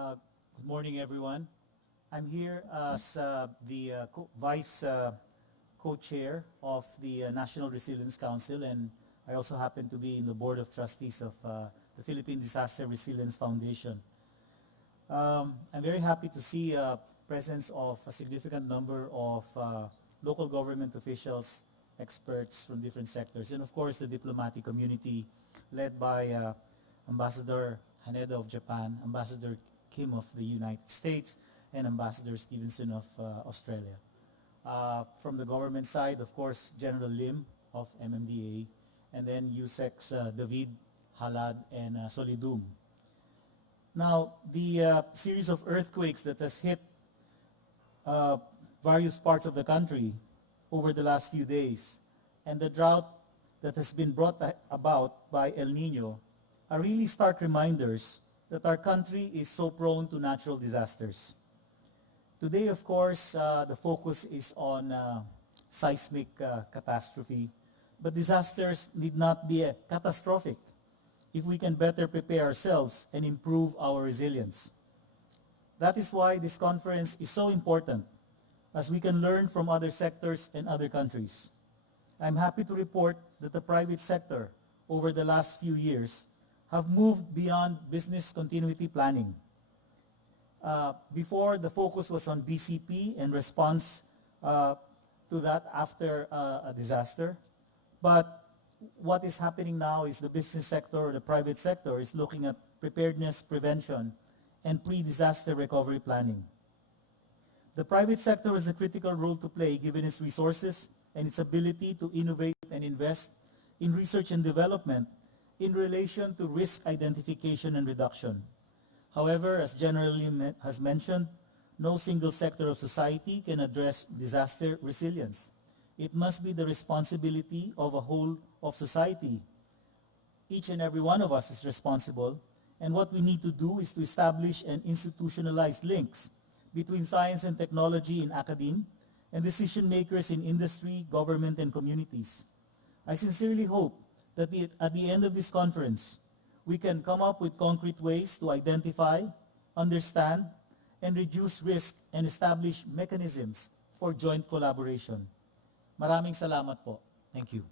Good morning, everyone. I'm here as the Vice Co-Chair of the National Resilience Council, and I also happen to be in the Board of Trustees of the Philippine Disaster Resilience Foundation. I'm very happy to see presence of a significant number of local government officials, experts from different sectors, and of course the diplomatic community led by Ambassador Haneda of Japan, Ambassador Kim of the United States, and Ambassador Stevenson of Australia. From the government side, of course, General Lim of MMDA, and then USEC's David, Halad, and Solidum. Now, the series of earthquakes that has hit various parts of the country over the last few days, and the drought that has been brought about by El Nino are really stark reminders that our country is so prone to natural disasters. Today, of course, the focus is on seismic catastrophe, but disasters need not be catastrophic if we can better prepare ourselves and improve our resilience. That is why this conference is so important, as we can learn from other sectors and other countries. I'm happy to report that the private sector over the last few years have moved beyond business continuity planning. Before, the focus was on BCP and response to that after a disaster. But what is happening now is the business sector or the private sector is looking at preparedness, prevention, and pre-disaster recovery planning. The private sector has a critical role to play given its resources and its ability to innovate and invest in research and development in relation to risk identification and reduction. However, as General Lim has mentioned, no single sector of society can address disaster resilience. It must be the responsibility of a whole of society. Each and every one of us is responsible, and what we need to do is to establish and institutionalize links between science and technology in academia and decision makers in industry, government, and communities. I sincerely hope that at the end of this conference, we can come up with concrete ways to identify, understand, and reduce risk and establish mechanisms for joint collaboration. Maraming salamat po. Thank you.